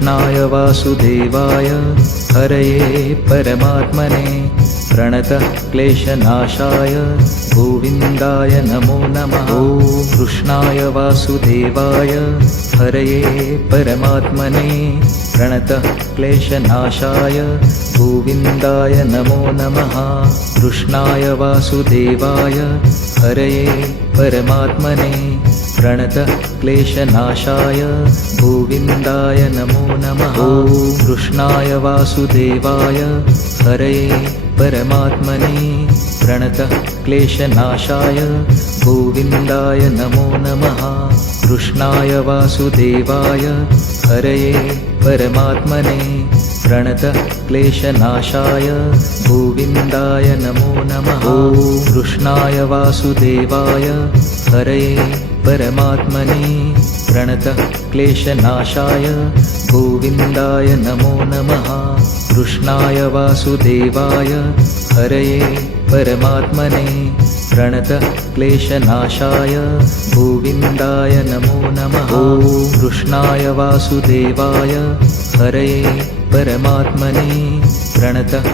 कृष्णाय वासुदेवाय हरये परमात्मने प्रणतः क्लेशनाशाय गोविन्दाय नमो नमः। ॐ कृष्णाय वासुदेवाय हरये परमात्मने प्रणतः क्लेशनाशाय गोविन्दाय नमो नमः। कृष्णाय वासुदेवाय हरये परमात्मने प्रणतः क्लेशनाशाय गोविन्दाय नमो नमः। ॐ कृष्णाय वासुदेवाय हरये परमात्मने प्रणतः क्लेशनाशाय गोविन्दाय नमो नमः। कृष्णाय वासुदेवाय हरये परमात्मने प्रणतः क्लेशनाशाय गोविन्दाय नमो नमः। ॐ कृष्णाय वासुदेवाय हरये परमात्मने प्रणतः क्लेशनाशाय गोविन्दाय नमो नमः। कृष्णाय वासुदेवाय हरये परमात्मने प्रणतः क्लेशनाशाय गोविन्दाय नमो नमः। ॐ कृष्णाय वासुदेवाय हरये परमात्मने प्रणतः